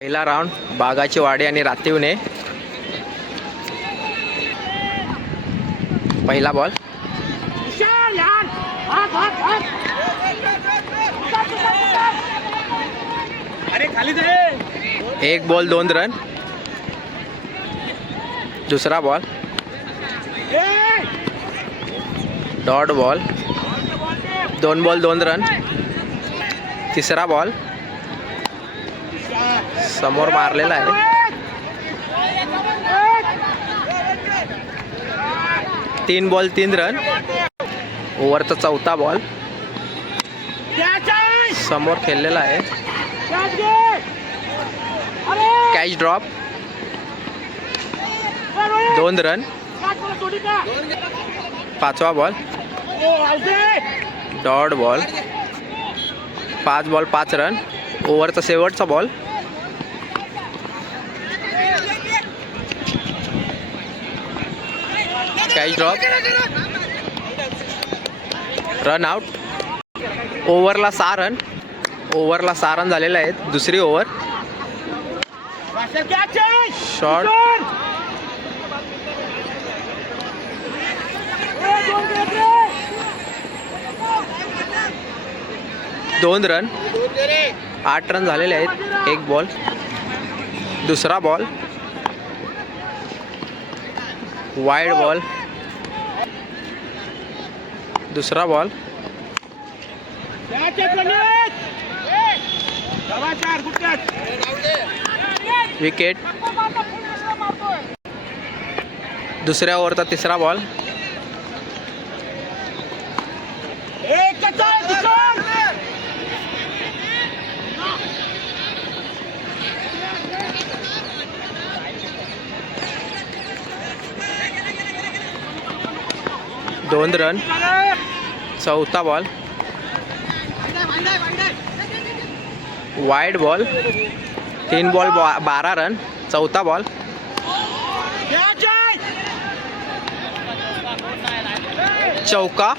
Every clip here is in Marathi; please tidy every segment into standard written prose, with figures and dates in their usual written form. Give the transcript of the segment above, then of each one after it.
पहिला राऊंड बागाची वाडी आणि रातीवने. पहिला बॉल. एक बॉल 2 रन. दुसरा ball. Dot ball. 2 ball 2 run. तिसरा बॉल समोर मारलेला आहे. 3 बॉल 3 रन. ओव्हरचा चौथा बॉल समोर खेळलेला आहे. Catch drop. 2 रन. पाचवा ball dot ball. 5 ball 5 run. ओव्हरचा शेवटचा ball. Catch drop. Run out. ओव्हरला 6 रन. ओव्हरला 6 रन झालेले आहेत. दुसरी ओव्हर. शॉट. दोन रन. 8 रन झालेले आहेत. एक बॉल. दुसरा बॉल वाईड बॉल. दुसरा बॉल विकेट. दुसऱ्या ओव्हरचा तिसरा बॉल. दोन रन. चौथा ball wide ball. 3 ball 12 run. चौथा बॉल चौका.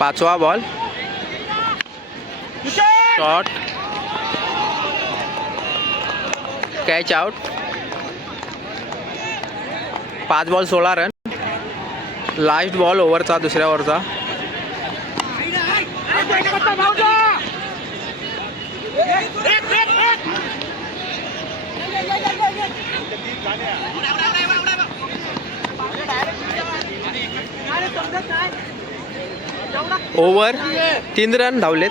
पाचवा ball shot. Catch out. 5 ball 16 run. Last ball ओव्हरचा दुसऱ्या ओव्हरचा. Over 3 run धावलेत.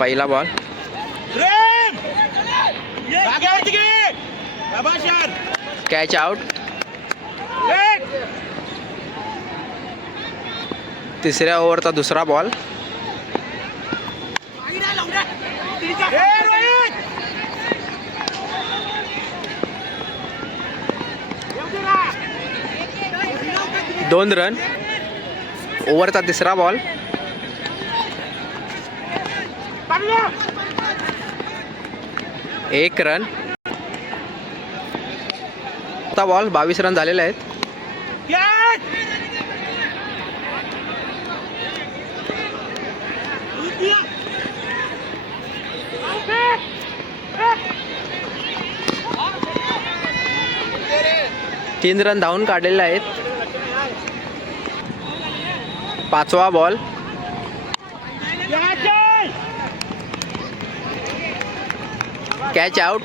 पहिला बॉल कॅच आउट. तिसऱ्या ओव्हरचा दुसरा बॉल. दोन रन. ओव्हरचा तिसरा बॉल. एक रन. आता बॉल 22 रन झालेले आहेत. तीन रन धावून काढलेले आहेत. पाचवा बॉल कॅच आउट.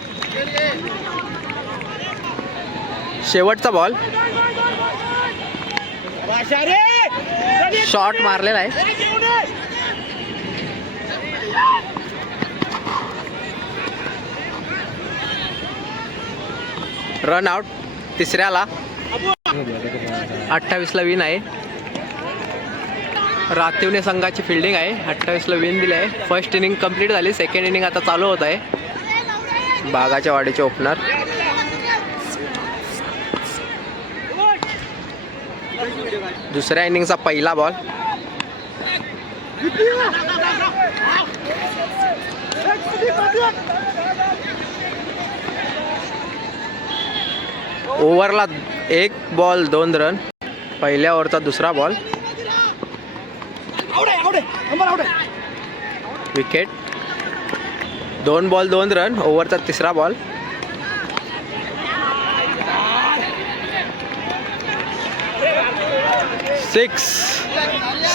शेवटचा बॉल शॉट मारलेला आहे. Run out. तिसऱ्याला 28ला विन आहे. रातीवने संघाची फिल्डिंग आहे. 28ला विन दिले आहे. फर्स्ट इनिंग कंप्लीट झाली. सेकंड इनिंग आता चालू होत आहे. बागाच्या वाडीचे ओपनर. दुसऱ्या इनिंगचा पहिला बॉल. ओव्हरला 1 ball 2 run. पहिल्या ओव्हरचा दुसरा बॉल. विकेट. 2 ball 2 run. ओव्हरचा तिसरा बॉल.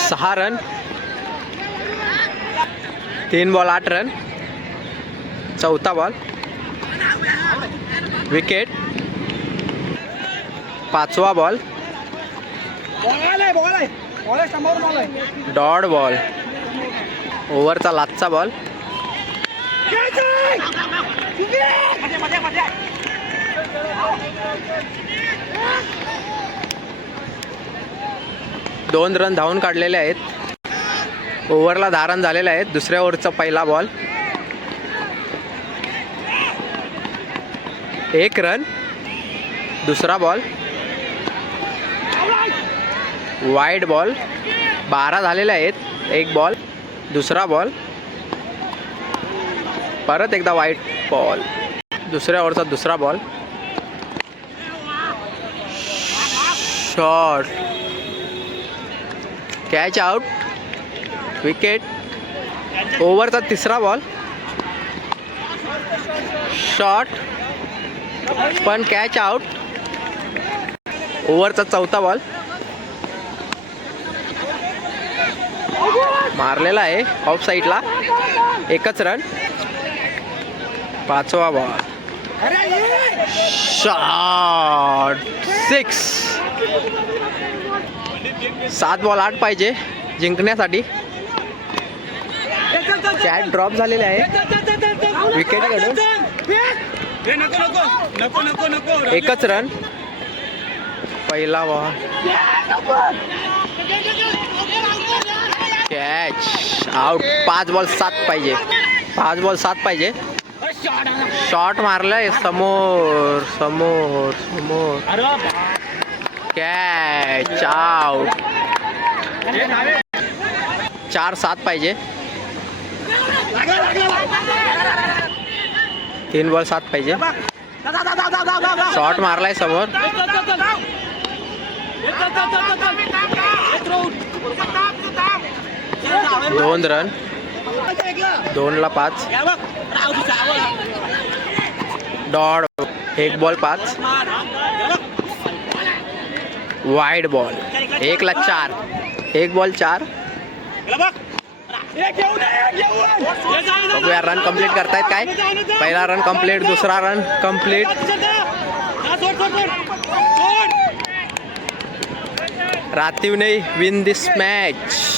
6 रन. 3 ball 8 run. चौथा बॉल. विकेट. 5वा बॉल. Dot ball. ओव्हरचा लास्टचा बॉल. दोन रन धावून काढलेले आहेत. ओव्हरला 10 रन झालेले आहेत. दुसऱ्या ओव्हरचा पहिला बॉल. 1 रन. दुसरा बॉल. Wide ball. 12 झालेले आहेत. 1 बॉल. दुसरा बॉल. परत एकदा वाईड बॉल. दुसऱ्या ओव्हरचा दुसरा ball. Shot. Catch out. Wicket. ओव्हरचा तिसरा बॉल. शॉट पण कॅच आउट. ओव्हरचा चौथा बॉल. मारलेला आहे ऑफ साईडला. 1च रन. 5वा बॉल. शॉट. 6. 7 बॉल 8 पाहिजे जिंकण्यासाठी. कॅच ड्रॉप झालेले आहे. विकेट काढून 1च रन. पहिला बॉल. Catch out. 5 बॉल 7 पाहिजे. 5 बॉल 7 पाहिजे. शॉट मारलाय समोर समोर समोर. Catch out. 4-7 पाहिजे. 3 बॉल 7 पाहिजे. शॉट मारलाय समोर. 2 रन. 2ला 5. डॉट. 1 बॉल 5. Wide ball. 1ला 4. 1 बॉल 4. बघूया रन कंप्लीट करतायत काय. पहिला रन कंप्लीट. दुसरा रन कंप्लीट. रातीव ने विन दिस मॅच.